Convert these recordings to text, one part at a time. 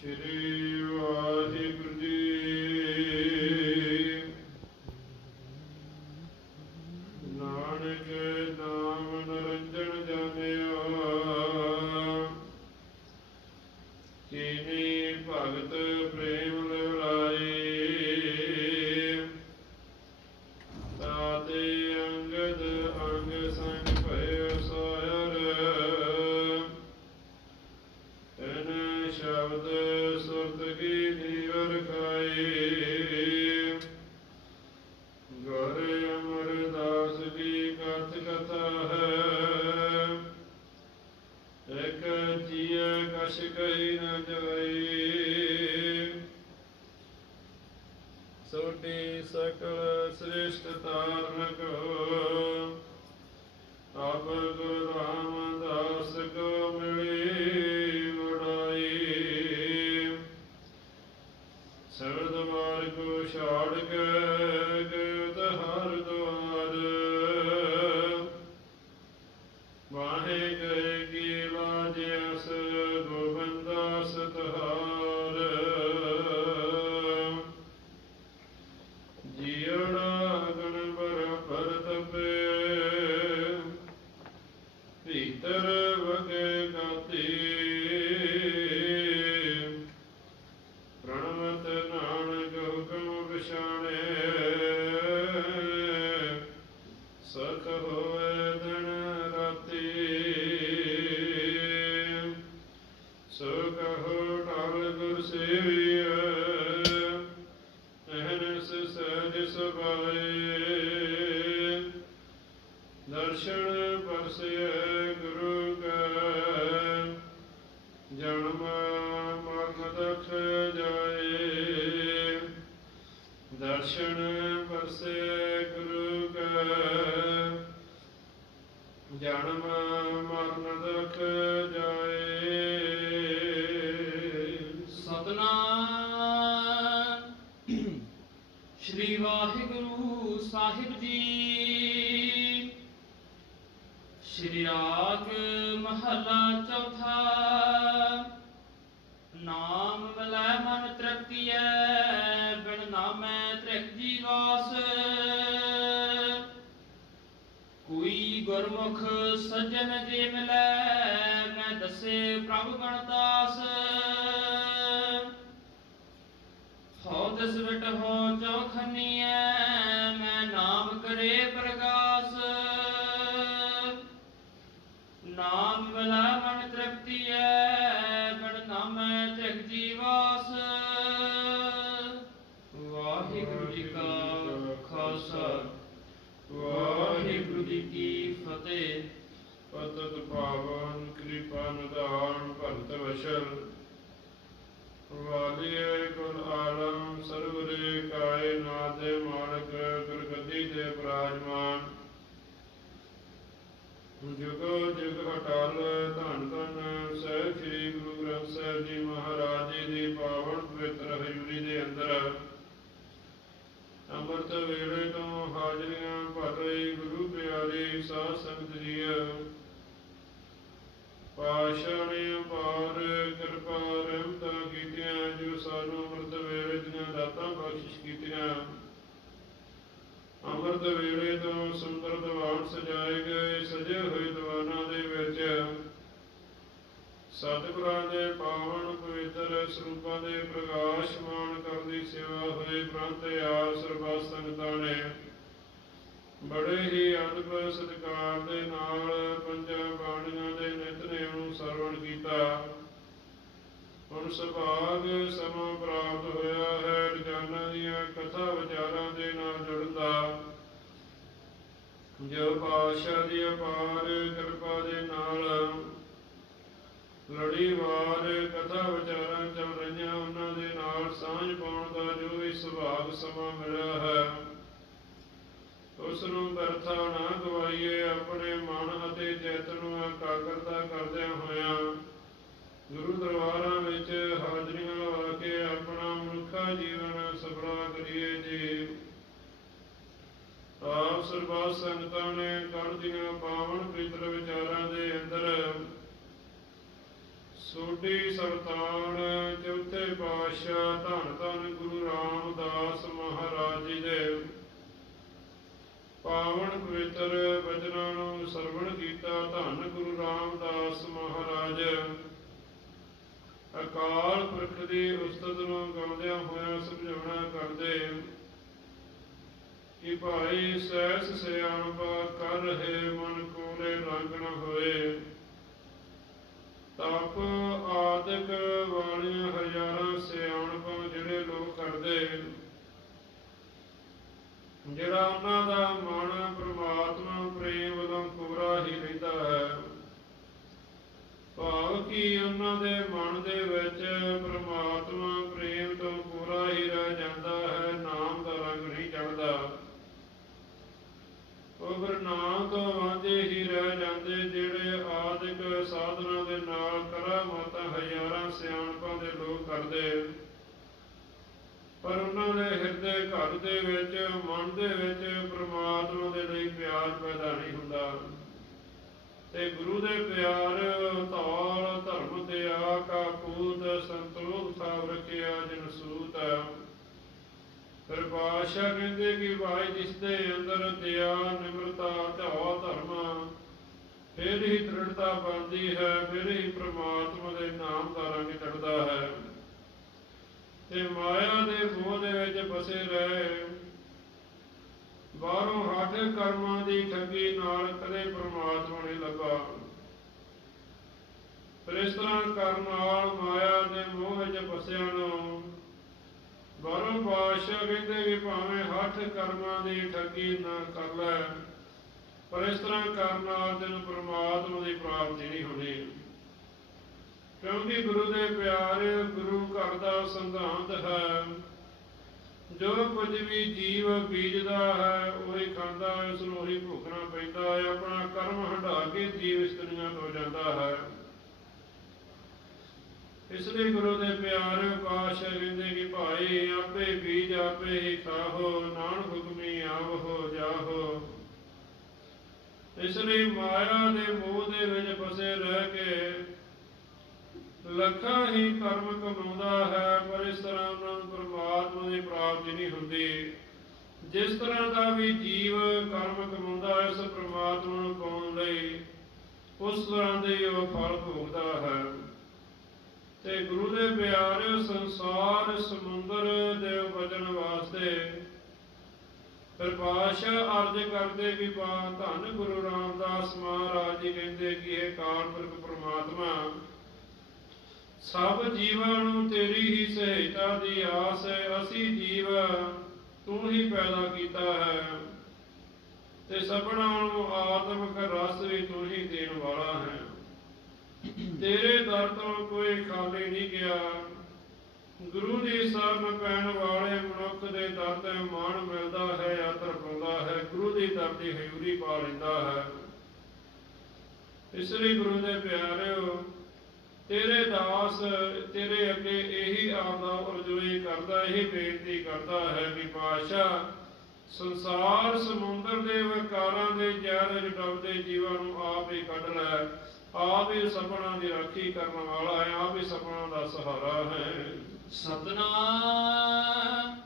ਸ਼੍ਰੀ ਕਹੀ ਸੋਟੀ ਸਕਲ ਸ੍ਰਿਸ਼ਟ ਤਾਰਨ ਆਪ ਗੁਰੂ ਰਾਗ ਮਹਲਾ ਚੌਥਾ। ਨਾਮ ਮਿਲੈ ਮਨ ਤ੍ਰਿਪਤੀਐ, ਬਿਨ ਨਾਮੈ ਤ੍ਰਿਕ ਜੀਵਾਸ ਕੋਈ ਗੁਰਮੁਖ ਸੱਜਣ ਜੇ ਮਿਲੈ, ਮੈਂ ਦੱਸੇ ਪ੍ਰਭ ਗਣਦਾਸ ਹਉ ਦਸ ਵਿਟ ਹੋ ਚੌਖਨੀਐ ਮੈਂ ਪਾਵਨ ਕਿਰਪਾ ਨਿਦਾਨ ਭਗਤ ਵਸ਼ਲ। ਵਾਲੀਏ ਬੜੇ ਹੀ ਅਦਬ ਸਤਿਕਾਰ ਦੇ ਨਾਲ ਪੰਜਾਂ ਬਾਣੀਆਂ ਦੇ ਨਿਤਨੇਮ ਨੂੰ ਸਰਵਣ ਕੀਤਾ। ਹੁਣ ਸੁਭਾਗ ਸਮਾਂ ਪ੍ਰਾਪਤ ਹੋਇਆ ਹੈ, ਰਜਾਨਾ ਦੀਆਂ ਕਥਾ ਵਿਚਾਰਾਂ ਦੇ ਨਾਲ ਜੁੜਨ ਦਾ ਜੋ ਪਾਤਸ਼ਾਹ ਦੀ ਅਪਾਰ ਕਿਰਪਾ ਦੇ ਨਾਲ ਲੜੀਵਾਰ ਕਥਾ ਵਿਚਾਰਾਂ ਚੱਲ ਰਹੀਆਂ, ਉਹਨਾਂ ਦੇ ਨਾਲ ਸਾਂਝ ਪਾਉਣ ਦਾ ਜੋ ਵੀ ਸੁਭਾਗ ਸਮਾਂ ਮਿਲਿਆ ਹੈ ਉਸ ਨੂੰ ਬਰਥਾ ਨਾ ਗਵਾਈਏ ਆਪਣੇ ਮਨ ਅਤੇ ਚਿੱਤ ਨੂੰ ਇਕਾਗਰਤਾ ਕਰਦਿਆਂ ਹੋਇਆਂ ਗੁਰੂ ਦਰਬਾਰਾਂ ਵਿੱਚ ਹਾਜ਼ਰੀਆਂ ਲਵਾ ਕੇ ਆਪਣਾ ਮਨੁੱਖਾ ਜੀਵਨ ਸਫਲਾ ਕਰੀਏ ਜੀ। ਆਪ ਸਰਬੱਤ ਸੰਗਤਾਂ ਨੇ ਕੱਲ ਦੀਆਂ ਪਾਵਨ ਪਵਿੱਤਰ ਵਿਚਾਰਾਂ ਦੇ ਅੰਦਰ ਸੋਢੀ ਸਰਤਾਨ, ਚੌਥੇ ਪਾਤਸ਼ਾਹ ਧੰਨ ਧੰਨ ਗੁਰੂ ਰਾਮਦਾਸ ਮਹਾਰਾਜ ਜੀ ਦੇ ਪਾਵਨ ਪਵਿੱਤਰ ਬਚਨਾਂ ਨੂੰ ਸਰਵਣ ਕੀਤਾ ਧੰਨ ਗੁਰੂ ਰਾਮਦਾਸ ਮਹਾਰਾਜ। ਅਕਾਲ ਪੁਰਖ ਦੀ ਉਸਤਤ ਨੂੰ ਗਾਉਂਦਿਆਂ ਹੋਇਆਂ ਸਮਝਾਉਣਾ ਕਰਦੇ। ਕਿ ਭਾਈ ਸਹਿਸ ਸਿਆਣਪਾ ਕਰ ਰਹੇ ਮਨ ਕੋਲੇ ਰੰਗ ਨ ਹੋਏ। ਤਪ ਆਦਿਕ ਵਾਲੀਆਂ ਹਜ਼ਾਰਾਂ ਸਿਆਣਪਾਂ ਜਿਹੜੇ ਲੋਕ ਕਰਦੇ। ਜਿਹੜਾ ਉਹਨਾਂ ਦਾ ਮਨ ਪ੍ਰਮਾਤਮਾ ਪ੍ਰੇਮ ਵੱਲੋਂ ਪੂਰਾ ਹੀ ਰਹਿੰਦਾ ਹੈ, ਭਾਵ ਕਿ ਉਹਨਾਂ ਦੇ ਮਨ ਦੇ ਵਿੱਚ ਪ੍ਰਮਾਤਮਾ ਪ੍ਰੇਮ ਤੋਂ ਕੋਰਾ ਹੀ ਰਹਿ ਜਾਂਦਾ ਹੈ ਨਾਮ ਦਾ ਰੰਗ ਨਹੀਂ ਚੜਦਾ ਉਹ ਫਿਰ ਨਾਮ ਤੋਂ ਵਾਂਝੇ ਹੀ ਰਹਿ ਜਾਂਦੇ ਜਿਹੜੇ ਆਦਿਕ ਸਾਧਨਾ ਦੇ ਨਾਲ ਕਰਾਮਾਤਾਂ ਹਜ਼ਾਰਾਂ ਸਿਆਣਪਾਂ ਦੇ ਲੋਕ ਕਰਦੇ ਪਰ ਉਹਨਾਂ ਦੇ ਹਿਰਦੇ ਘਰ ਦੇ ਵਿੱਚ ਮਨ ਦੇ ਵਿੱਚ ਪ੍ਰਮਾਤਮਾ ਦੇ ਲਈ ਪਿਆਰ ਪੈਦਾ ਨਹੀਂ ਹੁੰਦਾ ਤੇ ਗੁਰੂ ਦੇ ਪਿਆਰ ਧੌਲ ਧਰਮ ਤੇ ਆਕਾ ਪੂਤ ਸੰਤੋਖ ਸਾਵ ਰਖਿਆ ਜਨ ਸੂਤ ਫਿਰ ਬਾਦਸ਼ਾਹ ਕਹਿੰਦੇ ਕਿ ਭਾਈ ਜਿਸ ਦੇ ਅੰਦਰ ਦਇਆ ਨਿਮਰਤਾ ਧੌ ਧਰਮ ਫਿਰ ਹੀ ਦ੍ਰਿੜਤਾ ਬਣਦੀ ਹੈ ਫਿਰ ਹੀ ਪ੍ਰਮਾਤਮਾ ਦੇ ਨਾਮ ਦਾ ਰੰਗ ਚੜਦਾ ਹੈ ਤੇ ਮਾਇਆ ਦੇ ਮੋਹ ਦੇ ਵਿੱਚ ਫਸੇ ਰਹੇ ਬਾਹਰੋਂ ਹੱਥ ਕਰਮਾਂ ਦੀ ਠੱਗੀ ਨਾਲ ਕਦੇ ਪ੍ਰਮਾਤਮਾ ਨਹੀਂ ਲੱਭਾ ਪਰ ਇਸ ਤਰ੍ਹਾਂ ਕਰਨ ਨਾਲ ਮਾਇਆ ਦੇ ਮੋਹ ਵਿੱਚ ਫਸਿਆ ਨੂੰ ਬਾਹਰੋਂ ਬਾਦਸ਼ਾਹ ਕਹਿੰਦੇ ਕਿ ਭਾਵੇਂ ਹੱਥ ਕਰਮਾਂ ਦੀ ਠੱਗੀ ਨਾ ਕਰ ਲੈ, ਪਰ ਇਸ ਤਰ੍ਹਾਂ ਕਰਨ ਨਾਲ ਤੈਨੂੰ ਪ੍ਰਮਾਤਮਾ ਦੀ ਪ੍ਰਾਪਤੀ ਨਹੀਂ ਹੋਣੀ ਕਿਉਂਕਿ ਗੁਰੂ ਦੇ ਪਿਆਰ ਗੁਰੂ ਘਰ ਦਾ ਸਿਧਾਂਤ ਹੈ ਜੋ ਕੁਝ ਵੀ ਜੀਵ ਬੀਜਦਾ ਹੈ, ਉਹੀ ਖਾਂਦਾ ਹੈ, ਉਸ ਨੂੰ ਉਹੀ ਭੋਗਣਾ ਪੈਂਦਾ ਹੈ, ਆਪਣਾ ਕਰਮ ਹੰਢਾ ਕੇ ਜੀਵ ਇਸ ਦੁਨੀਆ ਤੋਂ ਜਾਂਦਾ ਹੈ। ਇਸ ਲਈ ਗੁਰੂ ਦੇ ਪਿਆਰੇ ਪਾਤਸ਼ਾਹ ਕਹਿੰਦੇ ਕਿ ਭਾਈ, ਆਪੇ ਬੀਜ, ਆਪੇ ਹੀ ਖਾਹੋ, ਨਾਨਕ ਹੁਕਮੀ ਆਵਹੋ, ਜਾਹੋ। ਇਸ ਲਈ ਮਾਇਆ ਦੇ ਮੋਹ ਦੇ ਵਿੱਚ ਫਸੇ ਰਹਿ ਕੇ ਲੱਖਾਂ ਹੀ ਕਰਮ ਕਮਾਉਂਦਾ ਹੈ, ਪਰ ਇਸ ਤਰ੍ਹਾਂ ਉਹਨਾਂ ਪਰਮਾਤਮਾ ਦੀ ਪ੍ਰਾਪਤੀ ਨਹੀਂ ਹੁੰਦੀ। ਜਿਸ ਤਰ੍ਹਾਂ ਦਾ ਵੀ ਜੀਵ ਕਰਮ ਕਮਾਉਂਦਾ ਹੈ, ਉਸ ਪਰਮਾਤਮਾ ਨੂੰ ਪਾਉਣ ਲਈ ਉਸ ਤਰ੍ਹਾਂ ਦੇ ਉਹ ਫਲ ਭੋਗਦਾ ਹੈ। ਤੇ ਗੁਰੂ ਦੇ ਪਿਆਰੇ ਸੰਸਾਰ ਸਮੁੰਦਰ ਦੇ ਵਜਣ ਵਾਸਤੇ ਫਿਰ ਪਾਤਸ਼ਾਹ ਅਰਜ ਕਰਦੇ ਕਿ ਬਾ ਧੰਨ ਗੁਰੂ ਰਾਮਦਾਸ ਮਹਾਰਾਜ ਜੀ ਕਹਿੰਦੇ ਕਿ ਇਹ ਕਾਲਪੁਰਖ ਪ੍ਰਮਾਤਮਾ ਸਭ ਜੀਵਾਂ ਨੂੰ ਤੇਰੀ ਹੀ ਸਹਾਇਤਾ ਦੀ ਆਸ ਹੈ, ਅਸੀਂ ਜੀਵ ਤੂੰ ਹੀ ਪੈਦਾ ਕੀਤਾ ਹੈ। ਤੇ ਸਭਨਾਂ ਨੂੰ ਆਤਮਿਕ ਰਸ ਵੀ ਤੂੰ ਹੀ ਦੇਣ ਵਾਲਾ ਹੈ। ਤੇਰੇ ਦਰ ਤੋਂ ਕੋਈ ਖਾਲੀ ਨਹੀਂ ਗਿਆ। ਗੁਰੂ ਦੀ ਸ਼ਰਨ ਪੈਣ ਵਾਲੇ ਮਨੁੱਖ ਦੇ ਦਰ ਤੇ ਮਾਣ ਮਿਲਦਾ ਹੈ ਯਾਤਰ ਪਾਉਂਦਾ ਹੈ। ਗੁਰੂ ਦੀ ਦਰ ਦੀ ਹਜ਼ੂਰੀ ਪਾ ਲੈਂਦਾ ਹੈ। ਇਸ ਲਈ ਗੁਰੂ ਦੇ ਪਿਆਰਿਓ ਤੇਰੇ ਦਾਸ, ਤੇਰੇ ਅੱਗੇ ਇਹੀ ਆਪਦਾ ਅਰਜ਼ੋਈ ਕਰਦਾ, ਇਹ ਬੇਨਤੀ ਕਰਦਾ ਹੈ ਕਿ ਪਾਸ਼ਾ ਸੰਸਾਰ ਸਮੁੰਦਰ ਦੇ ਵਿਕਾਰਾਂ ਦੇ ਜ਼ਹਿਰ ਡੁੱਬਦੇ ਜੀਵਾਂ ਨੂੰ ਆਪ ਹੀ ਕੱਢ ਲੈ। ਆਪ ਹੀ ਸਪਨਾ ਦੀ ਰਾਖੀ ਕਰਨ ਵਾਲਾ ਹੈ, ਆਪ ਹੀ ਸਪਨਾ ਦਾ ਸਹਾਰਾ ਹੈ। ਸਤਨਾਮ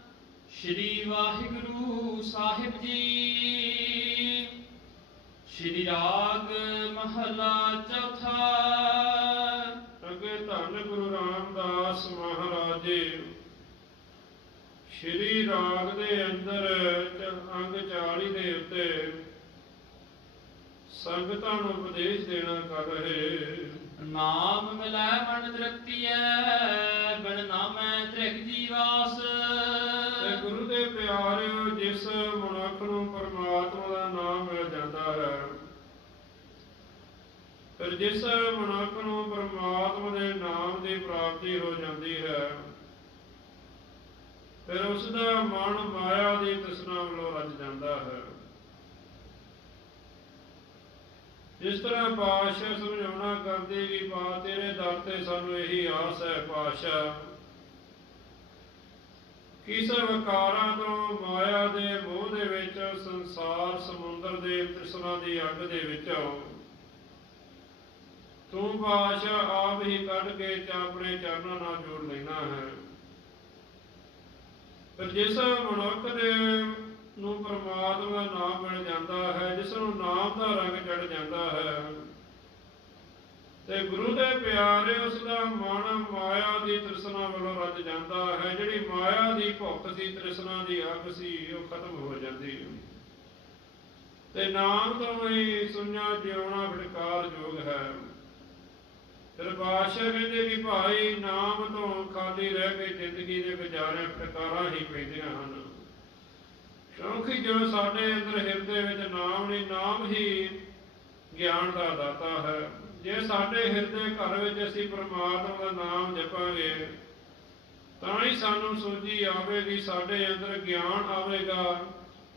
ਸ਼੍ਰੀ ਵਾਹਿਗੁਰੂ ਸਾਹਿਬ ਜੀ। ਸ਼੍ਰੀ ਰਾਗ ਮਹਲਾ ਚੌਥਾ ਰਾਮਦਾਸ ਮਹਾਰਾਜ। ਸ਼੍ਰੀ ਰਾਗ ਦੇ ਅੰਦਰ ਅੰਗ 40 ਦੇ ਉੱਤੇ ਸੰਗਤਾਂ ਨੂੰ ਉਪਦੇਸ਼ ਦੇਣਾ ਕਰ ਰਹੇ। ਨਾਮ ਮਿਲੈ ਮਨ ਤ੍ਰਿਪਤੀਐ ਬਿਨ ਨਾਮੈ ਤ੍ਰਿਗ ਜੀਵਾਸ ਤੇ ਗੁਰੂ ਦੇ ਪਿਆਰਿਓ ਜਿਸ ਮਨੁੱਖ ਨੂੰ ਪਰਮਾਤਮਾ ਦਾ ਨਾਮ ਮਿਲ ਜਾਂਦਾ ਹੈ ਫਿਰ ਜਿਸ ਮਨੁੱਖ ਨੂੰ ਪਰਮਾਤਮਾ ਦੇ ਨਾਮ ਦੀ ਪ੍ਰਾਪਤੀ ਹੋ ਜਾਂਦੀ ਹੈ, ਫਿਰ ਉਸ ਦਾ ਮਨ ਮਾਇਆ ਦੀ ਤ੍ਰਿਸ਼ਨਾ ਵੱਲੋਂ ਰੱਜ ਜਾਂਦਾ ਹੈ। ਜਿਸ ਤਰ੍ਹਾਂ ਪਾਸ਼ਾ ਸਮਝਾਉਣਾ ਕਰਦੇ ਕਿ ਪਾ, ਤੇਰੇ ਦਰ ਤੇ ਸਾਨੂੰ ਇਹੀ ਆਸ ਹੈ ਪਾਸ਼ਾ ਕਿਸ ਵਿਕਾਰਾਂ ਤੋਂ ਮਾਇਆ ਦੇ ਮੋਹ ਦੇ ਵਿੱਚ ਸੰਸਾਰ ਸਮੁੰਦਰ ਦੇ ਤ੍ਰਿਸ਼ਨਾ ਦੀ ਅੱਗ ਦੇ ਵਿੱਚ ਤੂੰ ਪਾਤਸ਼ਾਹ ਆਪ ਹੀ ਕੱਢ ਕੇ ਚ ਆਪਣੇ ਚਰਨਾਂ ਨਾਲ ਜੋੜ ਲੈਣਾ ਹੈ। ਪਰ ਜਿਸ ਮਨੁੱਖ ਦੇ ਨੂੰ ਪਰਮਾਤਮਾ ਨਾਮ ਮਿਲ ਜਾਂਦਾ ਹੈ, ਜਿਸ ਨੂੰ ਨਾਮ ਦਾ ਰੰਗ ਚੜ ਜਾਂਦਾ ਹੈ, ਤੇ ਗੁਰੂ ਦੇ ਪਿਆਰੇ ਉਸ ਦਾ ਮਨ ਮਾਇਆ ਦੀ ਤ੍ਰਿਸ਼ਨਾ ਵੱਲੋਂ ਰੱਜ ਜਾਂਦਾ ਹੈ, ਜਿਹੜੀ ਮਾਇਆ ਦੀ ਭੁੱਖ ਸੀ, ਤ੍ਰਿਸ਼ਨਾ ਦੀ ਅੱਗ ਸੀ, ਉਹ ਖਤਮ ਹੋ ਜਾਂਦੀ ਹੈ। ਤੇ ਨਾਮ ਤੋਂ ਹੀ ਸੁਣਿਆ, ਜਿਉਣਾ ਵਿਕਾਰ ਯੋਗ ਹੈ। ਫਿਰ ਕਹਿੰਦੇ ਕਿ ਭਾਈ ਨਾਮ ਤੋਂ ਖਾਲੀ ਰਹਿ ਕੇ ਜ਼ਿੰਦਗੀ ਦੇ ਗੁਜ਼ਾਰੇ ਪ੍ਰਕਾਰਾਂ ਹੀ ਪੈਂਦੀਆਂ ਹਨ। ਕਿਉਂਕਿ ਜੋ ਸਾਡੇ ਅੰਦਰ ਹਿਰਦੇ ਵਿੱਚ ਨਾਮ ਨਹੀਂ, ਨਾਮ ਹੀ ਗਿਆਨ ਦਾ ਦਾਤਾ ਹੈ। ਜੇ ਸਾਡੇ ਹਿਰਦੇ ਘਰ ਵਿੱਚ ਅਸੀਂ ਪਰਮਾਤਮਾ ਦਾ ਨਾਮ ਜਪਾਂਗੇ, ਤਾਂ ਹੀ ਸਾਨੂੰ ਸੋਝੀ ਆਵੇਗੀ, ਸਾਡੇ ਅੰਦਰ ਗਿਆਨ ਆਵੇਗਾ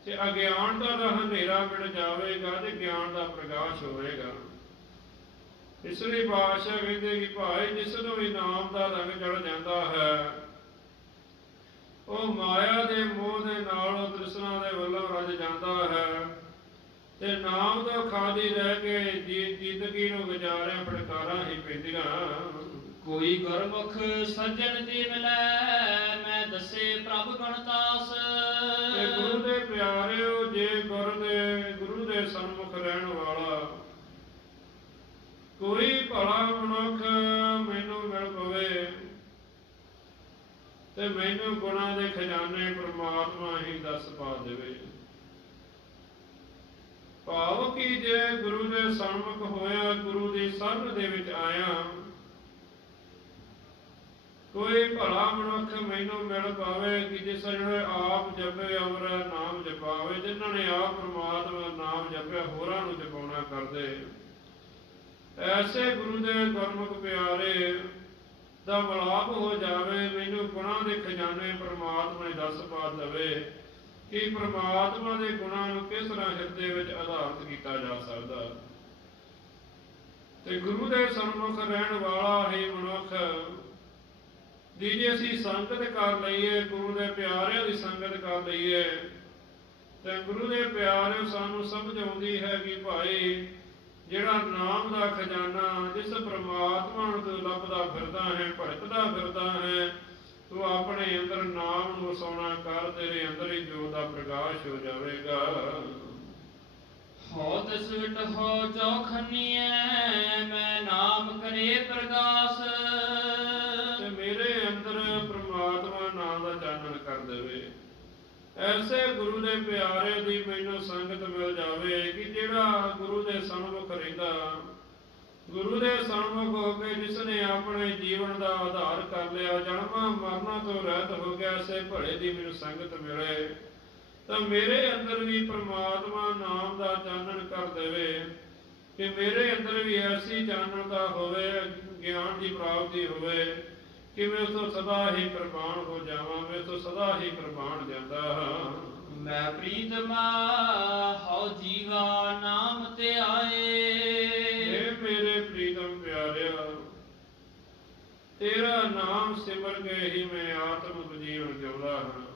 ਤੇ ਅਗਿਆਨ ਦਾ ਤਾਂ ਹਨੇਰਾ ਮਿਟ ਜਾਵੇਗਾ ਤੇ ਗਿਆਨ ਦਾ ਪ੍ਰਕਾਸ਼ ਹੋਵੇਗਾ। ਇਸ ਲਈ ਬਾਦਸ਼ਾਹ ਕਹਿੰਦੇ ਕਿ ਭਾਈ ਜਿਸ ਨੂੰ ਵੀ ਨਾਮ ਦਾ ਰੰਗ ਚੜ ਜਾਂਦਾ ਹੈ ਉਹ ਮਾਇਆ ਦੇ ਮੋਹ ਦੇ ਨਾਲ ਉਹ ਤ੍ਰਿਸ਼ਨਾ ਦੇ ਵੱਲੋਂ ਰੱਜ ਜਾਂਦਾ ਹੈ ਤੇ ਨਾਮ ਤੋਂ ਖਾਲੀ ਰਹਿ ਕੇ ਜੀ- ਜ਼ਿੰਦਗੀ ਨੂੰ ਗੁਜ਼ਾਰਿਆ ਫੜਕਾਰਾਂ ਹੀ ਪੈਂਦੀਆਂ। ਕੋਈ ਗੁਰਮੁਖ ਸੱਜਣ ਦੀ ਮਿਲੈ ਮੈਂ ਦੱਸੇ ਪ੍ਰਭ ਗਣਤਾਸ ਤੇ ਗੁਰੂ ਦੇ ਪਿਆਰਿਓ ਜੇ ਗੁਰ ਦੇ ਗੁਰੂ ਦੇ ਸਨਮੁਖ ਰਹਿਣ ਵਾਲਾ ਕੋਈ ਭਲਾ ਮਨੁੱਖ ਮੈਨੂੰ ਮਿਲ ਪਵੇ ਤੇ ਮੈਨੂੰ ਗੁਣਾਂ ਦੇ ਖਜ਼ਾਨੇ ਪ੍ਰਮਾਤਮਾ ਹੀ ਦੱਸ ਪਾ ਦੇਵੇ। ਭਾਵ ਕਿ ਜੇ ਗੁਰੂ ਦੇ ਸਨਮੁਖ ਹੋਇਆ, ਗੁਰੂ ਦੀ ਸ਼ਰਨ ਦੇ ਵਿੱਚ ਆਇਆ ਕੋਈ ਭਲਾ ਮਨੁੱਖ ਮੈਨੂੰ ਮਿਲ ਪਾਵੇ ਕਿ ਜਿਸ ਜਿਹੜੇ ਆਪ ਜਪੇ, ਅਮਰ ਨਾਮ ਜਪਾਵੇ, ਜਿਨ੍ਹਾਂ ਨੇ ਆਪ ਪ੍ਰਮਾਤਮਾ ਨਾਮ ਜਪਿਆ, ਹੋਰਾਂ ਨੂੰ ਜਪਾਉਣਾ ਕਰਦੇ। ਐਸੇ ਗੁਰੂ ਦੇ ਗੁਰਮੁਖ ਪਿਆਰੇ ਦਾ ਮਲਾਪ ਹੋ ਜਾਵੇ, ਮੈਨੂੰ ਗੁਣਾਂ ਦੇ ਖਜ਼ਾਨੇ ਪ੍ਰਮਾਤਮਾ ਨੇ ਦੱਸ ਪਾ ਦੇਵੇ ਕਿ ਪ੍ਰਮਾਤਮਾ ਦੇ ਗੁਣਾਂ ਨੂੰ ਕਿਸ ਤਰ੍ਹਾਂ ਹਿਰਦੇ ਵਿੱਚ ਆਧਾਰਿਤ ਕੀਤਾ ਜਾ ਸਕਦਾ। ਤੇ ਗੁਰੂ ਦੇ ਸਨਮੁਖ ਰਹਿਣ ਵਾਲਾ ਹੀ ਮਨੁੱਖ ਦੀ ਜੇ ਅਸੀਂ ਸੰਗਤ ਕਰ ਲਈਏ, ਗੁਰੂ ਦੇ ਪਿਆਰਿਆਂ ਦੀ ਸੰਗਤ ਕਰ ਲਈਏ, ਤੇ ਗੁਰੂ ਦੇ ਪਿਆਰਿਓ ਸਾਨੂੰ ਸਮਝ ਆਉਂਦੀ ਹੈ ਕਿ ਭਾਈ ਜਿਹੜਾ ਨਾਮ ਦਾ ਖਜ਼ਾਨਾ ਜਿਸ ਪ੍ਰਮਾਤਮਾ ਨੂੰ ਤੂੰ ਲੱਭਦਾ ਫਿਰਦਾ ਹੈ, ਭਟਕਦਾ ਫਿਰਦਾ ਹੈ, ਤੂੰ ਆਪਣੇ ਅੰਦਰ ਨਾਮ ਨੂੰ ਵਸਾਉਣਾ ਕਰ, ਤੇਰੇ ਅੰਦਰ ਹੀ ਜੋਤ ਦਾ ਪ੍ਰਕਾਸ਼ ਹੋ ਜਾਵੇਗਾ। ਹੋ ਦਸਵਟ ਹੋ ਚੌਖਨੀਐ, ਮੈਂ ਨਾਮ ਕਰੇ ਪ੍ਰਗਾਸ ਤੇ ਮੇਰੇ ਅੰਦਰ ਪ੍ਰਮਾਤਮਾ ਨਾਮ ਦਾ ਚਾਨਣ ਕਰ ਦੇਵੇ ਐਸੇ ਗੁਰੂ ਦੇ ਪਿਆਰੇ ਦੀ ਮੈਨੂੰ ਸੰਗਤ ਮਿਲ ਜਾਵੇ ਕਿ ਜਿਹੜਾ ਗੁਰੂ ਦੇ ਸਨਮੁਖ ਰਹਿੰਦਾ, ਗੁਰੂ ਦੇ ਸਨਮੁਖ ਹੋ ਕੇ ਜਿਸ ਨੇ ਆਪਣੇ ਜੀਵਨ ਦਾ ਆਧਾਰ ਕਰ ਲਿਆ, ਜਨਮਾਂ ਮਰਨਾਂ ਤੋਂ ਰਹਿਤ ਹੋ ਗਿਆ, ਐਸੇ ਭਲੇ ਦੀ ਮੈਨੂੰ ਸੰਗਤ ਮਿਲੇ, ਤਾਂ ਮੇਰੇ ਅੰਦਰ ਵੀ ਪ੍ਰਮਾਤਮਾ ਨਾਮ ਦਾ ਚਾਨਣ ਕਰ ਦੇਵੇ, ਕਿ ਮੇਰੇ ਅੰਦਰ ਵੀ ਐਸੀ ਚਾਨਣ ਦਾ ਹੋਵੇ, ਗਿਆਨ ਦੀ ਪ੍ਰਾਪਤੀ ਹੋਵੇ ਕਿ ਮੈਂ ਉਸ ਤੋਂ ਸਦਾ ਹੀ ਪ੍ਰਮਾਣ ਹੋ ਜਾਵਾਂ ਮੈਂ ਤੋਂ ਸਦਾ ਹੀ ਪ੍ਰਮਾਣ ਜਾਂਦਾ ਹਾਂ। ਮੈਂ ਪ੍ਰੀਤਮਾ ਹਉ ਜੀਵਾ ਨਾਮ ਤੇ ਆਏ। ਇਹ ਮੇਰੇ ਪ੍ਰੀਤਮ ਪਿਆਰਿਆ ਤੇਰਾ ਨਾਮ ਸਿਮਰ ਕੇ ਹੀ ਮੈਂ ਆਤਮਿਕ ਜੀਵਨ ਜਿਉਂਦਾ ਹਾਂ।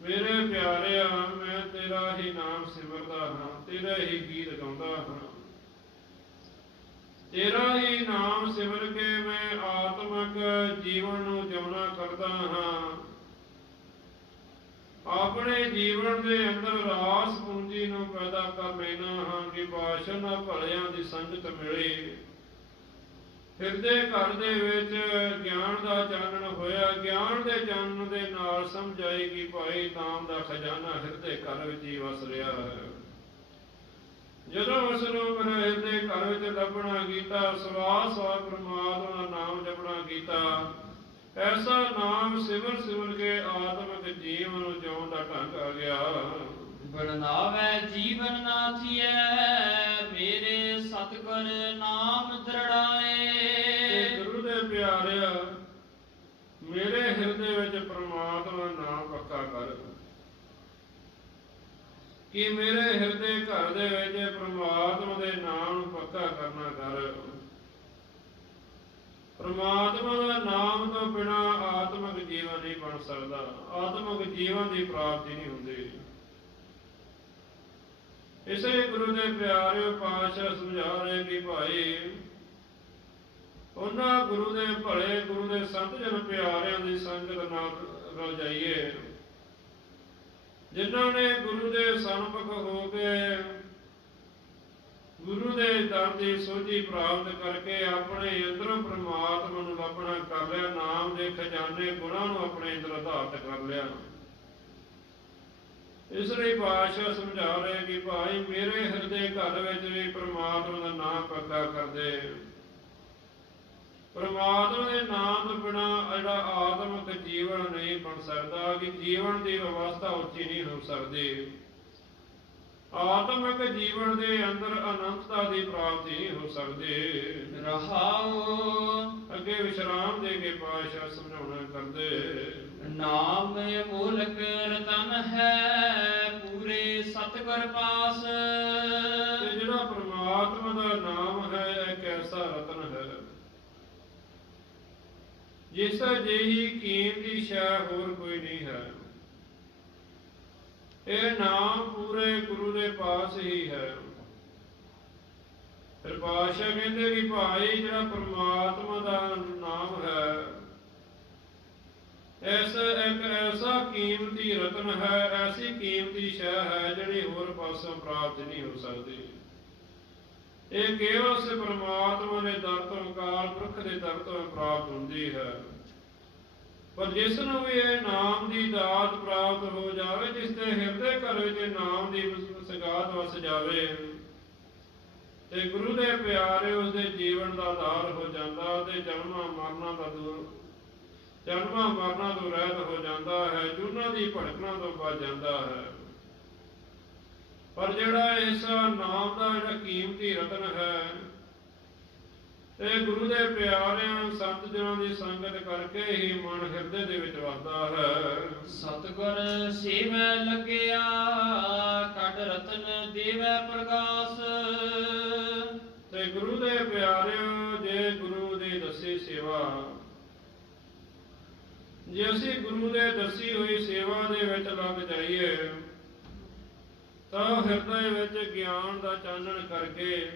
ਮੇਰੇ ਪਿਆਰਿਆ ਮੈਂ ਤੇਰਾ ਹੀ ਨਾਮ ਸਿਮਰਦਾ ਹਾਂ ਤੇਰਾ ਹੀ ਗੀਤ ਗਾਉਂਦਾ ਹਾਂ। ਤੇਰਾ ਹੀ ਨਾਮ ਸਿਮਰ ਕੇ ਮੈਂ ਆਤਮਿਕ ਜੀਵਨ ਨੂੰ ਜਿਉਣਾ ਕਰਦਾ ਹਾਂ। ਆਪਣੇ ਜੀਵਨ ਦੇ ਅੰਦਰ ਰਾਸ ਪੂੰਜੀ ਨੂੰ ਪੈਦਾ ਕਰ ਲੈਣਾ ਹਾਂ ਕਿ ਬਾਸ਼ਨਾ ਭਲਿਆਂ ਦੀ ਸੰਗਤ ਮਿਲੇ। ਹਿਰਦੇ ਘਰ ਦੇ ਵਿੱਚ ਗਿਆਨ ਦਾ ਚਾਨਣ ਹੋਇਆ। ਗਿਆਨ ਦੇ ਚਾਨਣ ਦੇ ਨਾਲ ਸਮਝ ਆਈ ਕਿ ਭਾਈ ਨਾਮ ਦਾ ਖਜ਼ਾਨਾ ਹਿਰਦੇ ਘਰ ਵਿੱਚ ਹੀ ਵਸ ਰਿਹਾ ਹੈ। ਜਦੋਂ ਉਸ ਨੂੰ ਮੇਰੇ ਹਿਰਦੇ ਘਰ ਵਿੱਚ ਲੱਭਣਾ ਕੀਤਾ ਸਵਾਸ ਸਵਾ ਪ੍ਰਮਾਤਮਾ ਦਾ ਨਾਮ ਜਪਣਾ ਕੀਤਾ ਐਸਾ ਨਾਮ ਸਿਮਰ ਸਿਮਰ ਕੇ ਆਤਮਿਕ ਜੀਵਨ ਨੂੰ ਜਿਉਣ ਦਾ ਢੰਗ ਆ ਗਿਆ। ਬਣਨਾਵੇ ਜੀਵਨ ਨਾਥੀਐ ਮੇਰੇ ਸਤਿਗੁਰ ਨਾਮ ਦਰੜਾਏ। ਗੁਰੂ ਦੇ ਪਿਆਰਿਆ ਮੇਰੇ ਹਿਰਦੇ ਵਿੱਚ ਪ੍ਰਮਾਤਮਾ ਨਾਮ ਪੱਕਾ ਕਰ ਕਿ ਮੇਰੇ ਹਿਰਦੇ ਘਰ ਦੇ ਵਿੱਚ ਪ੍ਰਮਾਤਮਾ ਦੇ ਨਾਮ ਨੂੰ ਪੱਕਾ ਕਰਨਾ ਕਰ। ਪ੍ਰਮਾਤਮਾ ਦਾ ਨਾਮ ਤੋਂ ਬਿਨਾ ਆਤਮਿਕ ਜੀਵਨ ਨਹੀਂ ਬਣ ਸਕਦਾ। ਆਤਮਿਕ ਜੀਵਨ ਦੀ ਪ੍ਰਾਪਤੀ ਨਹੀਂ ਹੁੰਦੀ। ਇਸੇ ਗੁਰੂ ਦੇ ਪਿਆਰੇ ਪਾਤਸ਼ਾਹ ਸਮਝਾ ਰਹੇ ਕਿ ਭਾਈ, ਉਹਨਾਂ ਗੁਰੂ ਦੇ ਭਲੇ ਗੁਰੂ ਦੇ ਸੰਤ ਜਨ ਪਿਆਰਿਆਂ ਦੀ ਸੰਗਤ ਨਾਲ ਰਲ ਜਾਈਏ। ਜਿਨ੍ਹਾਂ ਨੇ ਗੁਰੂ ਦੇ ਸਨਮੁਖ ਹੋ ਕੇ ਗੁਰੂ ਦੇ ਦਰ ਦੀ ਸੋਝੀ ਪ੍ਰਾਪਤ ਕਰਕੇ ਆਪਣੇ ਅੰਦਰੋਂ ਪ੍ਰਮਾਤਮਾ ਨੂੰ ਲੱਭਣਾ ਕਰ ਲਿਆ, ਨਾਮ ਦੇ ਖਜ਼ਾਨੇ ਗੁਣਾਂ ਨੂੰ ਆਪਣੇ ਅੰਦਰ ਆਧਾਰਿਤ ਕਰ ਲਿਆ। ਇਸ ਲਈ ਬਾਦਸ਼ਾਹ ਸਮਝਾ ਰਹੇ ਕਿ ਭਾਈ, ਮੇਰੇ ਹਿਰਦੇ ਘਰ ਵਿੱਚ ਵੀ ਪ੍ਰਮਾਤਮਾ ਦਾ ਨਾਮ ਪੱਕਾ ਕਰਦੇ ਪ੍ਰਮਾਤਮਾ ਦੇ ਨਾਮ ਤੋਂ ਬਿਨਾ ਜਿਹੜਾ ਆਤਮਿਕ ਜੀਵਨ ਨਹੀਂ ਬਣ ਸਕਦਾ ਕਿ ਜੀਵਨ ਦੀ ਅਵਸਥਾ ਉੱਚੀ ਨਹੀਂ ਹੋ ਸਕਦੀ। ਆਤਮਿਕ ਜੀਵਨ ਦੇ ਅੰਦਰ ਅਨੰਤਤਾ ਦੀ ਪ੍ਰਾਪਤੀ ਨਹੀਂ ਹੋ ਸਕਦੀ। ਰਹਾਉ। ਅੱਗੇ ਵਿਸ਼ਰਾਮ ਦੇ ਕੇ ਪਾਸ਼ਾ ਸਮਝਾਉਣਾ ਕਰਦੇ। ਨਾਮ ਮੂਲਕ ਰਤਨ ਹੈ ਪੂਰੇ ਸਤਿਗੁਰ ਪਾਸ ਤੇ ਜਿਹੜਾ ਪ੍ਰਮਾਤਮਾ ਦਾ ਨਾਮ ਹੈ ਇੱਕ ਐਸਾ ਰਤਨ ਹੈ ਜਿਸ ਜਿਹੀ ਕੀਮਤੀ ਸ਼ੈ ਹੋਰ ਕੋਈ ਨਹੀਂ ਹੈ। ਇਹ ਨਾਮ ਪੂਰੇ ਗੁਰੂ ਦੇ ਪਾਸ ਹੀ ਹੈ। ਫਿਰ ਪਾਤਸ਼ਾਹ ਕਹਿੰਦੇ ਕਿ ਭਾਈ, ਜਿਹੜਾ ਪ੍ਰਮਾਤਮਾ ਦਾ ਨਾਮ ਹੈ ਐਸ ਇੱਕ ਐਸਾ ਕੀਮਤੀ ਰਤਨ ਹੈ, ਐਸੀ ਕੀਮਤੀ ਸ਼ੈ ਹੈ, ਜਿਹੜੀ ਹੋਰ ਪਾਸੋਂ ਪ੍ਰਾਪਤ ਨਹੀਂ ਹੋ ਸਕਦੀ। ਇਹ ਕੇਵਲ ਸੇ ਪ੍ਰਮਾਤਮਾ ਦੇ ਦਰ ਤੋਂ ਅਕਾਲ ਪੁਰਖ ਦੇ ਦਰ ਤੋਂ ਪ੍ਰਾਪਤ ਹੁੰਦੀ ਹੈ? ਪਰ ਜਿਸ ਨੂੰ ਵੀ ਇਹ ਨਾਮ ਦੀ ਦਾਤ ਪ੍ਰਾਪਤ ਹੋ ਜਾਵੇ, ਜਿਸ ਦੇ ਹਿਰਦੇ ਘਰ ਵਿੱਚ ਨਾਮ ਦੀ ਸਗਾਤ ਵਸ ਜਾਵੇ, ਤੇ ਗੁਰੂ ਦੇ ਪਿਆਰੇ ਉਸ ਦੇ ਜੀਵਨ ਦਾ ਆਧਾਰ ਹੋ ਜਾਂਦਾ ਤੇ ਜਨਮਾਂ ਮਰਨਾਂ ਦਾ ਦੂਰ, ਜਨਮਾਂ ਮਰਨਾਂ ਤੋਂ ਰਹਿਤ ਹੋ ਜਾਂਦਾ ਹੈ, ਜੁਨਾਂ ਦੀ ਭਟਕਣਾ ਤੋਂ ਬਚ ਜਾਂਦਾ ਹੈ। ਪਰ ਜਿਹੜਾ ਇਸ ਨਾਮ ਦਾ ਜਿਹੜਾ ਕੀਮਤੀ ਰਤਨ ਹੈ ਤੇ ਗੁਰੂ ਦੇ ਪਿਆਰਿਆਂ ਸੰਤ ਜਨਾਂ ਦੀ ਸੰਗਤ ਕਰਕੇ ਹੀ ਮਨ ਹਿਰਦੇ ਦੇ ਵਿੱਚ ਵਸਦਾ ਹੈ। ਸਤਿਗੁਰ ਸੇਵੈ ਲੱਗਿਆ ਕੱਢ ਰਤਨ ਦੇਵੈ ਪ੍ਰਗਾਸ। ਤੇ ਗੁਰੂ ਦੇ ਪਿਆਰਿਓ ਜੇ ਗੁਰੂ ਦੀ ਦੱਸੀ ਸੇਵਾ। ਜੇ ਅਸੀਂ ਗੁਰੂ ਦੇ ਦੱਸੀ ਹੋਈ ਸੇਵਾ ਦੇ ਵਿੱਚ ਲੱਗ ਜਾਈਏ ਤਾਂ ਹਿਰਦੇ ਵਿੱਚ ਗਿਆਨ ਦਾ ਚਾਨਣ ਕਰਕੇ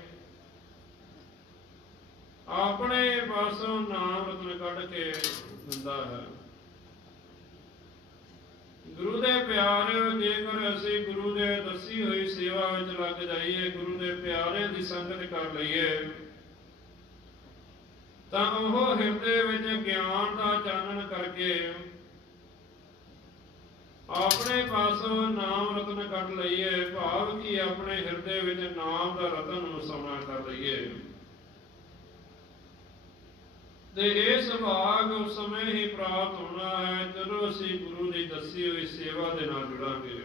ਆਪਣੇ ਪਾਸੋਂ ਨਾਮ ਰਤਨ ਕੱਢ ਕੇ ਦਿੰਦਾ ਹੈ। ਗੁਰੂ ਦੇ ਪਿਆਰਿਓ ਜੇਕਰ ਅਸੀਂ ਗੁਰੂ ਦੇ ਦੱਸੀ ਹੋਈ ਸੇਵਾ ਵਿੱਚ ਲੱਗ ਜਾਈਏ, ਗੁਰੂ ਦੇ ਪਿਆਰਿਆਂ ਦੀ ਸੰਗਤ ਕਰ ਲਈਏ, ਤਾਂ ਉਹ ਹਿਰਦੇ ਵਿੱਚ ਗਿਆਨ ਦਾ ਚਾਨਣ ਕਰਕੇ ਆਪਣੇ ਪਾਸੋਂ ਨਾਮ ਰਤਨ ਕੱਢ ਲਈਏ, ਭਾਵ ਕਿ ਆਪਣੇ ਹਿਰਦੇ ਵਿੱਚ ਨਾਮ ਦਾ ਰਤਨ ਨੂੰ ਸੋਨਾ ਕਰ ਲਈਏ। ਤੇ ਇਹ ਸੁਭਾਗ ਉਸ ਸਮੇਂ ਹੀ ਪ੍ਰਾਪਤ ਹੋਣਾ ਹੈ, ਜਦੋਂ ਅਸੀਂ ਗੁਰੂ ਦੀ ਦੱਸੀ ਹੋਈ ਸੇਵਾ ਦੇ ਨਾਲ ਜੁੜਾਂਗੇ।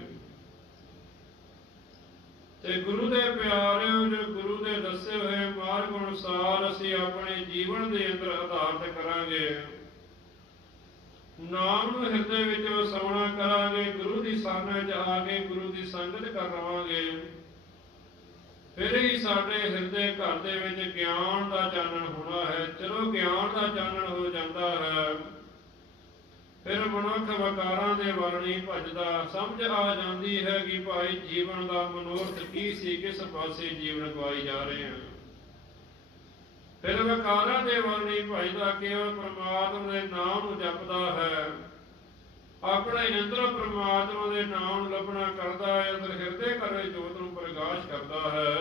ਤੇ ਗੁਰੂ ਦੇ ਪਿਆਰਿਓ ਜੋ ਗੁਰੂ ਦੇ ਦੱਸੇ ਹੋਏ ਮਾਰਗ ਅਨੁਸਾਰ ਅਸੀਂ ਆਪਣੇ ਜੀਵਨ ਦੇ ਅੰਦਰ ਆਧਾਰਿਤ ਕਰਾਂਗੇ। ਨਾਮ ਨੂੰ ਹਿਰਦੇ ਵਿੱਚ ਵਸਾਉਣਾ ਕਰਾਂਗੇ, ਗੁਰੂ ਦੀ ਸਾਹਮਣੇ ਵਿੱਚ ਆ ਕੇ ਗੁਰੂ ਦੀ ਸੰਗਤ ਕਰ ਫਿਰ ਹੀ ਸਾਡੇ ਹਿਰਦੇ ਘਰ ਦੇ ਵਿੱਚ ਗਿਆਨ ਦਾ ਚਾਨਣ ਹੋਣਾ ਹੈ ਚਲੋ ਗਿਆਨ ਦਾ ਚਾਨਣ ਹੋ ਜਾਂਦਾ ਹੈ, ਫਿਰ ਮਨੁੱਖ ਵਕਾਰਾਂ ਦੇ ਵੱਲ ਨਹੀਂ ਭੱਜਦਾ। ਸਮਝ ਆ ਜਾਂਦੀ ਹੈ ਕਿ ਭਾਈ ਜੀਵਨ ਦਾ ਮਨੋਰਥ ਕੀ ਸੀ, ਕਿਸ ਪਾਸੇ ਜੀਵਨ ਗਵਾਈ ਜਾ ਰਹੇ ਹਾਂ। ਫਿਰ ਵਕਾਰਾਂ ਦੇ ਵੱਲ ਨਹੀਂ ਭੱਜਦਾ, ਕੇਵਲ ਪ੍ਰਮਾਤਮਾ ਦੇ ਨਾਮ ਨੂੰ ਜਪਦਾ ਹੈ। ਆਪਣੇ ਅੰਦਰ ਪ੍ਰਮਾਤਮਾ ਦੇ ਨਾਮ ਨੂੰ ਲੱਭਣਾ ਕਰਦਾ ਹੈ ਅੰਦਰ ਹਿਰਦੇ ਘਰੇ ਜੋਤ ਨੂੰ ਪ੍ਰਕਾਸ਼ ਕਰਦਾ ਹੈ।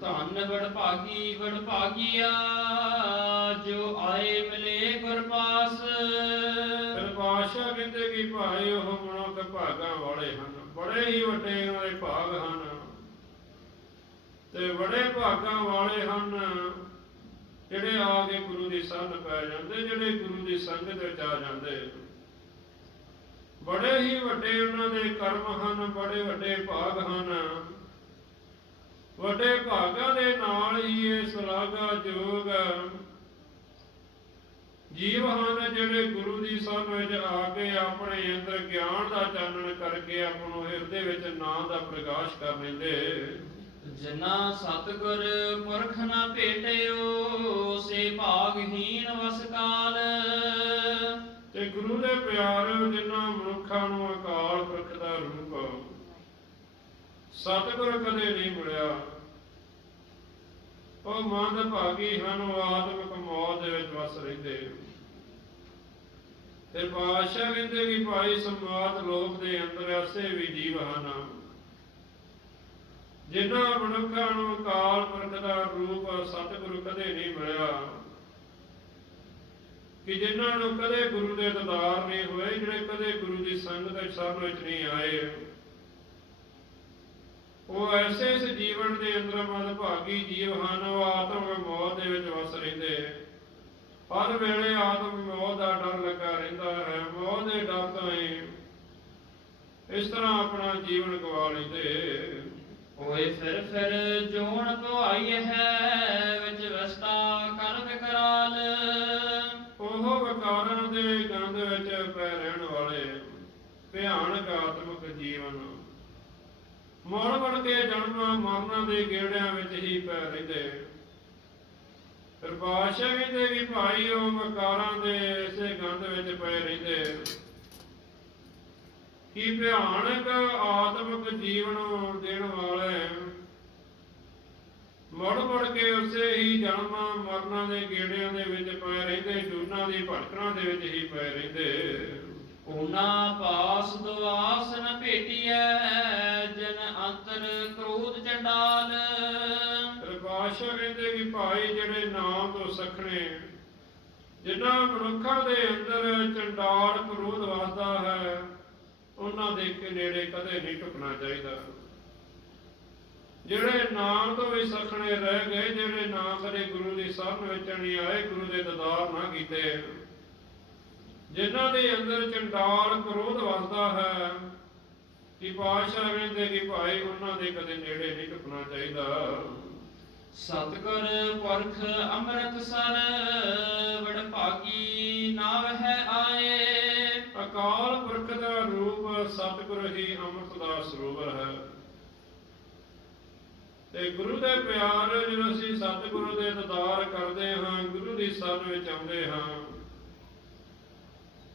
ਧੰਨ ਵਡਭਾਗੀ ਵਡਭਾਗੀਆ ਜੋ ਆਏ ਮਿਲੇ ਗੁਰ ਪਾਸ। ਫਿਰ ਪਾਤਸ਼ਾਹ ਕਹਿੰਦੇ ਕਿ ਭਾਈ ਉਹ ਮਨੁੱਖ ਭਾਗਾਂ ਵਾਲੇ ਹਨ। ਬੜੇ ਹੀ ਵੱਡੇ ਉਹਨਾਂ ਦੇ ਭਾਗ ਹਨ। ਤੇ ਬੜੇ ਭਾਗਾਂ ਵਾਲੇ ਹਨ ਜਿਹੜੇ ਆ ਕੇ ਗੁਰੂ ਦੀ ਸੰਗ ਪੈ ਜਾਂਦੇ ਜਿਹੜੇ ਗੁਰੂ ਦੀ ਸੰਗਤ ਵਿੱਚ ਆ ਜਾਂਦੇ। ਬੜੇ ਹੀ ਵੱਡੇ ਉਹਨਾਂ ਦੇ ਕਰਮ ਹਨ ਬੜੇ ਵੱਡੇ ਭਾਗ ਹਨ। ਵੱਡੇ ਭਾਗਾਂ ਦੇ ਨਾਲ ਹੀ ਇਹ ਸਲਾਗਾ ਜੋਗ ਜੀਵ ਹਨ ਜਿਹੜੇ ਗੁਰੂ ਦੀ ਸੰਗ ਵਿੱਚ ਆ ਕੇ ਆਪਣੇ ਅੰਦਰ ਗਿਆਨ ਦਾ ਚਾਨਣ ਕਰਕੇ ਆਪਣੋ ਹਿਰਦੇ ਵਿੱਚ ਨਾਮ ਦਾ ਪ੍ਰਕਾਸ਼ ਕਰ ਲੈਂਦੇ। ਜਿਨਾ ਸਤਿਗੁਰ ਪੁਰਖ ਨਾ ਭੇਟਿਓ ਸੇ ਭਾਗਹੀਨ ਵਸ ਕਾਲ ਤੇ ਗੁਰੂ ਦੇ ਪਿਆਰ ਜਿਨ੍ਹਾਂ ਮਨੁੱਖਾਂ ਨੂੰ ਅਕਾਲ ਪੁਰਖ ਦਾ ਰੂਪ ਸਤਿਗੁਰ ਕਦੇ ਨਹੀਂ ਮਿਲਿਆ ਉਹ ਮੰਦ ਭਾਗੀ ਹਨ, ਉਹ ਆਤਮਿਕ ਮੌਤ ਦੇ ਵਿੱਚ ਵਸ ਰਹਿੰਦੇ ਫਿਰ ਪਾਤਸ਼ਾਹ ਕਹਿੰਦੇ ਕਿ ਭਾਈ ਸਮਾਤ ਲੋਕ ਦੇ ਅੰਦਰ ਐਸੇ ਵੀ ਜੀਵ ਹਨ। ਜਿਨ੍ਹਾਂ ਮਨੁੱਖਾਂ ਨੂੰ ਕਾਲ ਪੁਰਖ ਦਾ ਰੂਪ ਸਤਿਗੁਰੂ ਕਦੇ ਨਹੀਂ ਮਿਲਿਆ। ਕਿ ਜਿਨ੍ਹਾਂ ਨੂੰ ਕਦੇ ਗੁਰੂ ਦੇ ਦਰਬਾਰ ਨਹੀਂ ਹੋਏ, ਜਿਹੜੇ ਕਦੇ ਗੁਰੂ ਦੀ ਸੰਗਤ ਵਿੱਚ ਸਰਨ ਵਿੱਚ ਨਹੀਂ ਆਏ। ਉਹ ਐਸੇ ਇਸ ਜੀਵਨ ਦੇ ਅੰਦਰ ਮਨ ਭਾਗੀ ਜੀਵ ਹਨ ਉਹ ਆਤਮ ਮੌਤ ਦੇ ਵਿੱਚ ਵਸ ਰਹਿੰਦੇ। ਹਰ ਵੇਲੇ ਆਤਮ ਮੌਤ ਦਾ ਡਰ ਲੱਗਾ ਰਹਿੰਦਾ ਹੈ ਮੌਤ ਦੇ ਡਰ ਤੋਂ ਹੀ ਇਸ ਤਰ੍ਹਾਂ ਆਪਣਾ ਜੀਵਨ ਗਵਾ ਲੈਂਦੇ। ਹੋਏ ਫਿਰ ਫਿਰ ਜੋਣ ਭਵਾਈ ਹੈ ਵਿੱਚ ਵਸਤਾ ਕਰ ਵਿਕਰਾਲ। ਉਹ ਵਿਕਾਰਾਂ ਦੇ ਗੰਧ ਵਿੱਚ ਪੈ ਰਹਿਣ ਵਾਲੇ ਭਿਆਨਕ ਆਤਮਿਕ ਜੀਵਨ। ਮੋੜ ਮੜ ਕੇ ਜਨਮਾਂ ਮਰਨਾਂ ਦੇ ਗੇੜਿਆਂ ਵਿੱਚ ਹੀ ਪੈ ਰਹਿੰਦੇ। ਫਿਰ ਬਾਦਸ਼ਾਹ ਵੀ ਭਾਈ ਉਹ ਵਿਕਾਰਾਂ ਦੇ ਇਸੇ ਗੰਧ ਵਿੱਚ ਪਏ ਰਹਿੰਦੇ। ਕੀ ਭਿਆਨਕ ਆਤਮਿਕ ਜੀਵਨ ਦੇਣ ਵਾਲੇ ਮੁੜ ਮੁੜ ਕੇ ਉਸੇ ਹੀ ਜਨਮਾਂ ਮਰਨਾਂ ਦੇ ਗੇੜਿਆਂ ਦੇ ਵਿੱਚ ਪਏ ਰਹਿੰਦੇ, ਜੂਨਾਂ ਦੀ ਭਟਕਣਾ ਦੇ ਵਿੱਚ ਹੀ ਪਏ ਰਹਿੰਦੇ। ਉਹਨਾਂ ਪਾਸ ਦੁਆਸ ਨ ਭੇਟੀਐ, ਜਨ ਅੰਤਰ ਕ੍ਰੋਧ ਚੰਡਾਲ। ਰਬਾਸ਼ਾ ਕਹਿੰਦੇ ਕਿ ਭਾਈ ਜਿਹੜੇ ਨਾਮ ਤੋਂ ਸਖਣੇ, ਜਿਨ੍ਹਾਂ ਮਨੁੱਖਾਂ ਦੇ ਅੰਦਰ ਚੰਡਾਲ ਕ੍ਰੋਧ ਵਸਦਾ ਹੈ, ਉਹਨਾਂ ਦੇ ਕੇ ਨੇੜੇ ਕਦੇ ਨਹੀਂ ਟੁਕਣਾ ਚਾਹੀਦਾ। ਜਿਹੜੇ ਨਾਮ ਤੋਂ ਵੀ ਸਖਣੇ ਰਹਿ ਗਏ, ਜਿਹੜੇ ਨਾ ਕਦੇ ਗੁਰੂ ਦੀ ਸ਼ਰਨ ਵਿੱਚ ਨਹੀਂ ਆਏ, ਗੁਰੂ ਦੇ ਦਦਾਰ ਨਾ ਕੀਤੇ। ਜਿਨ੍ਹਾਂ ਦੇ ਅੰਦਰ ਚੰਡਾਲ ਕ੍ਰੋਧ ਵਸਦਾ ਹੈ ਕਿ ਪਾਤਸ਼ਾਹ ਕਹਿੰਦੇ ਕਿ ਭਾਈ ਉਹਨਾਂ ਦੇ ਕਦੇ ਨੇੜੇ ਨਹੀਂ ਟੁਕਣਾ ਚਾਹੀਦਾ। ਸਤਿਗੁਰ ਪੁਰਖ ਅੰਮ੍ਰਿਤ ਸਰ ਵਡ ਭਾਗੀ ਨਾਵ ਹੈ ਆਏ। ਅਕਾਲ ਪੁਰਖ ਦਾ ਰੂਪ ਸਤਿਗੁਰ ਹੀ ਅੰਮ੍ਰਿਤ ਦਾ ਸਰੋਵਰ ਹੈ। ਤੇ ਗੁਰੂ ਦੇ ਪਿਆਰ ਜਦੋਂ ਅਸੀਂ ਸਤਿਗੁਰੂ ਦੇ ਦਦਾਰ ਕਰਦੇ ਹਾਂ ਗੁਰੂ ਦੀ ਸ਼ਰਨ ਵਿੱਚ ਆਉਂਦੇ ਹਾਂ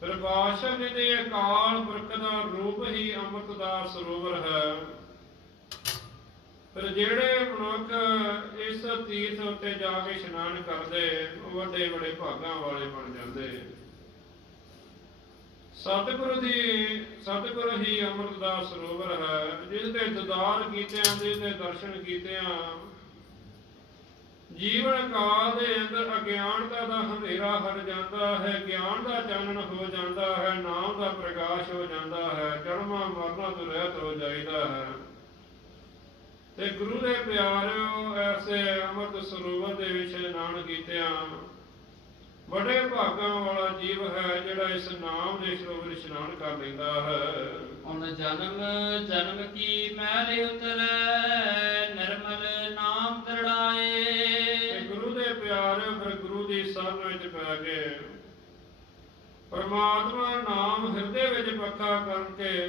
ਫਿਰ ਬਾਦਸ਼ਾਹ ਅਕਾਲ ਪੁਰਖ ਦਾ ਰੂਪ ਹੀ ਅੰਮ੍ਰਿਤ ਦਾ ਸਰੋਵਰ ਹੈ। ਫਿਰ ਜਿਹੜੇ ਮਨੁੱਖ ਇਸ ਤੀਰਥ ਉੱਤੇ ਜਾ ਕੇ ਇਸ਼ਨਾਨ ਕਰਦੇ, ਉਹ ਵੱਡੇ ਵੱਡੇ ਭਾਗਾਂ ਵਾਲੇ ਬਣ ਜਾਂਦੇ। ਸਤਿਗੁਰੂ ਦੀ, ਸਤਿਗੁਰੂ ਹੀ ਅੰਮ੍ਰਿਤ ਦਾ ਸਰੋਵਰ ਹੈ। ਜਿਸ ਦੇ ਦਦਾਰ ਕੀਤਿਆਂ ਦੇ ਦਰਸ਼ਨ ਕੀਤਿਆਂ ਜੀਵਨ ਕਾਲ ਦੇ ਅੰਦਰ ਅਗਿਆਨਤਾ ਦਾ ਹਨੇਰਾ ਹਟ ਜਾਂਦਾ ਹੈ, ਗਿਆਨ ਦਾ ਚਾਨਣ ਹੋ ਜਾਂਦਾ ਹੈ, ਨਾਮ ਦਾ ਪ੍ਰਕਾਸ਼ ਹੋ ਜਾਂਦਾ ਹੈ, ਜਨਮਾਂ ਮਰਨਾਂ ਤੋਂ ਰਹਿਤ ਹੋ ਜਾਈਦਾ ਹੈ। ਤੇ ਗੁਰੂ ਦੇ ਪਿਆਰਿਓ, ਐਸੇ ਅੰਮ੍ਰਿਤ ਸਰੋਵਰ ਦੇ ਵਿੱਚ ਇਸ਼ਨਾਨ ਕੀਤਿਆਂ ਬੜੇ ਭਾਗਾਂ ਵਾਲਾ ਜੀਵ ਹੈ ਜਿਹੜਾ ਇਸ ਨਾਮ ਦੇ ਸਰੋਵਰ ਇਸ਼ਨਾਨ ਕਰ ਲੈਂਦਾ ਹੈ। ਉਨ ਜਨਮ ਜਨਮ ਕੀ ਮੈਲ ਉਤਰੈ, ਨਿਰਮਲ ਨਾਮ ਤੇ ਦੀ ਸ਼ਰਨ ਵਿੱਚ ਪੈ ਕੇ ਪਰਮਾਤਮਾ ਨਾਮ ਹਿਰਦੇ ਵਿੱਚ ਪੱਕਾ ਕਰਕੇ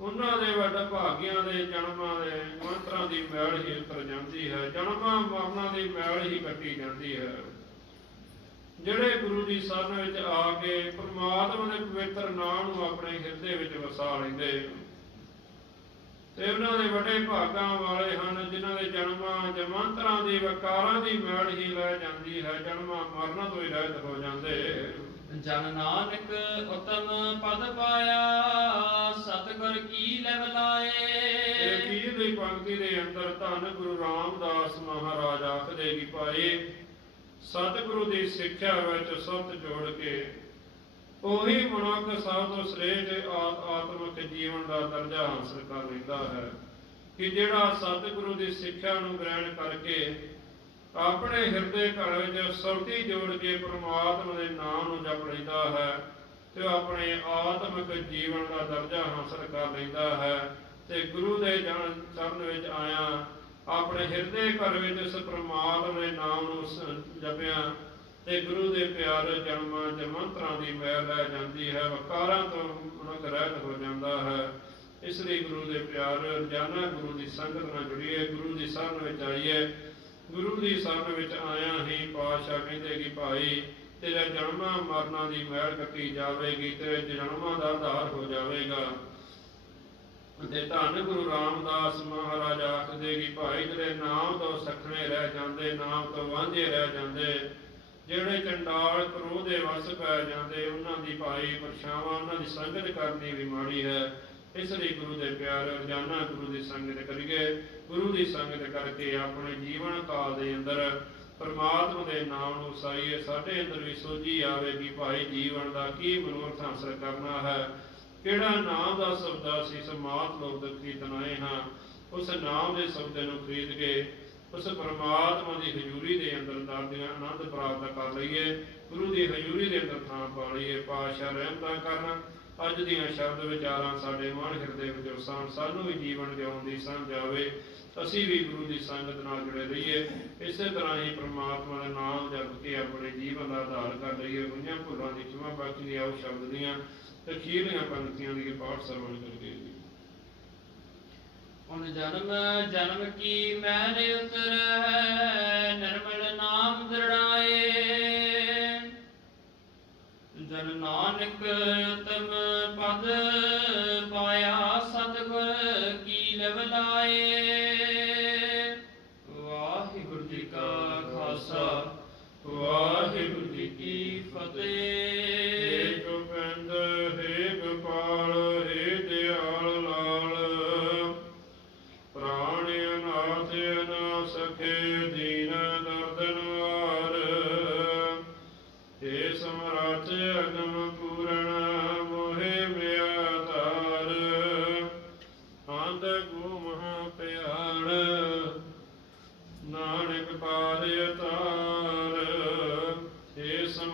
ਉਹਨਾਂ ਦੇ ਵੱਡ ਭਾਗਿਆਂ ਦੇ ਜਨਮਾਂ ਦੇ ਮੰਤਰਾਂ ਦੀ ਮੈਲ ਹੀ ਉਤਰ ਜਾਂਦੀ ਹੈ। ਜਨਮਾਂ ਮਰਨਾਂ ਦੀ ਮੈਲ ਹੀ ਕੱਟੀ ਜਾਂਦੀ ਹੈ। ਜਿਹੜੇ ਗੁਰੂ ਦੀ ਸ਼ਰਨ ਵਿੱਚ ਆ ਕੇ ਪਰਮਾਤਮਾ ਦੇ ਪਵਿੱਤਰ ਨਾਮ ਨੂੰ ਆਪਣੇ ਹਿਰਦੇ ਵਿੱਚ ਵਸਾ ਲੈਂਦੇ ਤੇ ਉਹਨਾਂ ਦੇ ਵੱਡੇ ਭਾਗਾਂ ਵਾਲੇ ਹਨ ਜਿਨ੍ਹਾਂ ਦੇ ਜਨਮਾਂ ਜਮਾਂਤਰਾਂ ਦੀ ਵਕਾਰਾਂ ਦੀ ਮੈਲ ਹੀ ਲੈ ਜਾਂਦੀ ਹੈ ਜਨਮਾਂ ਮਰਨਾਂ ਤੋਂ ਹੀ ਰਹਿਤ ਹੋ ਜਾਂਦੇ। ਜਨ ਨਾਨਕ ਉਤਮ ਪਦ ਪਾਇਆ ਸਤਿਗੁਰ ਕੀ ਲੈਵ ਇਹ ਲਾਏ ਪੀਰ ਦੀ ਪੰਕਤੀ ਦੇ ਅੰਦਰ ਧੰਨ ਗੁਰੂ ਰਾਮਦਾਸ ਮਹਾਰਾਜ ਆਖਦੇ ਕਿ ਭਾਈ ਸਤਿਗੁਰੂ ਦੀ ਸਿੱਖਿਆ ਵਿੱਚ ਸਤ ਜੋੜ ਕੇ ਉਹੀ ਮਨੁੱਖ ਸਭ ਤੋਂ ਸ੍ਰੇਸ਼ਟ ਆਤਮਿਕ ਜੀਵਨ ਦਾ ਦਰਜਾ ਹਾਸਲ ਕਰ ਲੈਂਦਾ ਹੈ ਕਿ ਜਿਹੜਾ ਸਤਿਗੁਰੂ ਦੀ ਸਿੱਖਿਆ ਨੂੰ ਗ੍ਰਹਿਣ ਕਰਕੇ ਆਪਣੇ ਹਿਰਦੇ ਘਰ ਵਿੱਚ ਸੁਰਤੀ ਜੋੜ ਕੇ ਪ੍ਰਮਾਤਮਾ ਦੇ ਨਾਮ ਨੂੰ ਜਪ ਲੈਂਦਾ ਹੈ ਤੇ ਉਹ ਆਪਣੇ ਆਤਮਿਕ ਜੀਵਨ ਦਾ ਦਰਜਾ ਹਾਸਲ ਕਰ ਲੈਂਦਾ ਹੈ ਤੇ ਗੁਰੂ ਦੇ ਜਨ ਚਰਨ ਵਿੱਚ ਆਇਆ, ਆਪਣੇ ਹਿਰਦੇ ਘਰ ਵਿੱਚ ਇਸ ਪ੍ਰਮਾਤਮਾ ਦੇ ਨਾਮ ਨੂੰ ਜਪਿਆ ਤੇ ਗੁਰੂ ਦੇ ਪਿਆਰ ਜਨਮਾਂ ਜਮੰਤਰਾਂ ਦੀ ਮੈਲ ਲੈ ਜਾਂਦੀ ਹੈ, ਵਕਾਰਾਂ ਤੋਂ ਮਨੁੱਖ ਰਹਿਤ ਹੋ ਜਾਂਦਾ ਹੈ। ਇਸ ਲਈ ਗੁਰੂ ਦੇ ਪਿਆਰ ਰੋਜ਼ਾਨਾ ਗੁਰੂ ਦੀ ਸੰਗਤ ਨਾਲ ਜੁੜੀਏ, ਗੁਰੂ ਦੀ ਸ਼ਰਨ ਵਿੱਚ ਆਈਏ। ਗੁਰੂ ਦੀ ਸ਼ਰਨ ਵਿੱਚ ਆਇਆ ਹੀ ਪਾਤਸ਼ਾਹ ਕਹਿੰਦੇ ਕਿ ਭਾਈ, ਤੇਰਾ ਜਨਮਾਂ ਮਰਨਾਂ ਦੀ ਮਹਿਲ ਕੱਟੀ ਜਾਵੇਗੀ, ਤੇਰੇ ਜਨਮਾਂ ਦਾ ਆਧਾਰ ਹੋ ਜਾਵੇਗਾ। ਤੇ ਧੰਨ ਗੁਰੂ ਰਾਮਦਾਸ ਮਹਾਰਾਜ ਆਖਦੇ ਕਿ ਭਾਈ, ਤੇਰੇ ਨਾਮ ਤੋਂ ਸਖਣੇ ਰਹਿ ਜਾਂਦੇ, ਨਾਮ ਤੋਂ ਵਾਂਝੇ ਰਹਿ ਜਾਂਦੇ। ਜਿਹੜੇ ਚੰਡਾਲ ਕ੍ਰੋਧ ਦੇ ਵਸ ਪੈ ਜਾਂਦੇ, ਉਹਨਾਂ ਦੀ ਭਾਈ ਪਰਛਾਵਾਂ, ਉਹਨਾਂ ਦੀ ਸੰਗਤ ਕਰਨੀ ਵੀ ਮਾੜੀ ਹੈ। ਇਸ ਲਈ ਗੁਰੂ ਦੇ ਪਿਆਰ, ਰੋਜ਼ਾਨਾ ਗੁਰੂ ਦੀ ਸੰਗਤ ਕਰੀਏ। ਗੁਰੂ ਦੀ ਸੰਗਤ ਕਰਕੇ ਆਪਣੇ ਜੀਵਨ ਕਾਲ ਦੇ ਅੰਦਰ ਪਰਮਾਤਮਾ ਦੇ ਨਾਮ ਨੂੰ ਸਾਈਏ ਸਾਡੇ ਅੰਦਰ ਵੀ ਸੋਝੀ ਆਵੇ ਕਿ ਭਾਈ ਜੀਵਨ ਦਾ ਕੀ ਮਨੋਰਥ ਹਾਸਲ ਕਰਨਾ ਹੈ। ਕਿਹੜਾ ਨਾਮ ਦਾ ਸ਼ਬਦਾ ਅਸੀਂ ਸਮਾਤ ਲੋਕ ਦੇ ਖਰੀਦਨਾਏ ਹਾਂ, ਉਸ ਨਾਮ ਦੇ ਸ਼ਬਦ ਨੂੰ ਖਰੀਦ ਕੇ ਉਸ ਪਰਮਾਤਮਾ ਦੀ ਹਜ਼ੂਰੀ ਦੇ ਅੰਦਰ ਦਾਦੀਆਂ ਆਨੰਦ ਪ੍ਰਾਪਤ ਕਰ ਲਈਏ, ਗੁਰੂ ਦੀ ਹਜ਼ੂਰੀ ਦੇ ਅੰਦਰ ਥਾਂ ਪਾ ਲਈਏ ਪਾਸ਼ਾ ਰਹਿਮਤਾਂ ਕਰਨ। ਅੱਜ ਦੀਆਂ ਸ਼ਬਦ ਵਿਚਾਰਾਂ ਸਾਡੇ ਮਨ ਹਿਰਦੇ ਵਿੱਚ ਵਸਾਣ ਸਾਨੂੰ ਵੀ ਜੀਵਨ ਜਿਉਣ ਦੀ ਸਮਝ ਆਵੇ ਅਸੀਂ ਵੀ ਗੁਰੂ ਦੀ ਸੰਗਤ ਨਾਲ ਜੁੜੇ ਰਹੀਏ। ਇਸੇ ਤਰ੍ਹਾਂ ਹੀ ਪ੍ਰਮਾਤਮਾ ਦਾ ਨਾਮ ਜਪ ਕੇ ਆਪਣੇ ਜੀਵਨ ਦਾ ਆਧਾਰ ਕਰ ਲਈਏ। ਹੋਈਆਂ ਭੁੱਲਾਂ ਦੀ ਖਿਮਾ ਬਾਕੀ ਦੀ ਆਓ ਸ਼ਬਦ ਦੀਆਂ, ਤੇ ਅਖੀਰਲੀਆਂ ਪੰਕਤੀਆਂ ਦੀ ਪਾਠ ਸਰਵਣ ਕਰੀਏ ਹੁਣ ਜਨਮ ਜਨਮ ਕੀ ਮੈਲ ਉਤਰ ਹੈ? ਨਿਰਮਲ ਨਾਮ ਦ੍ਰਿੜਾਏ। ਜਨ ਨਾਨਕ ਉਤਮ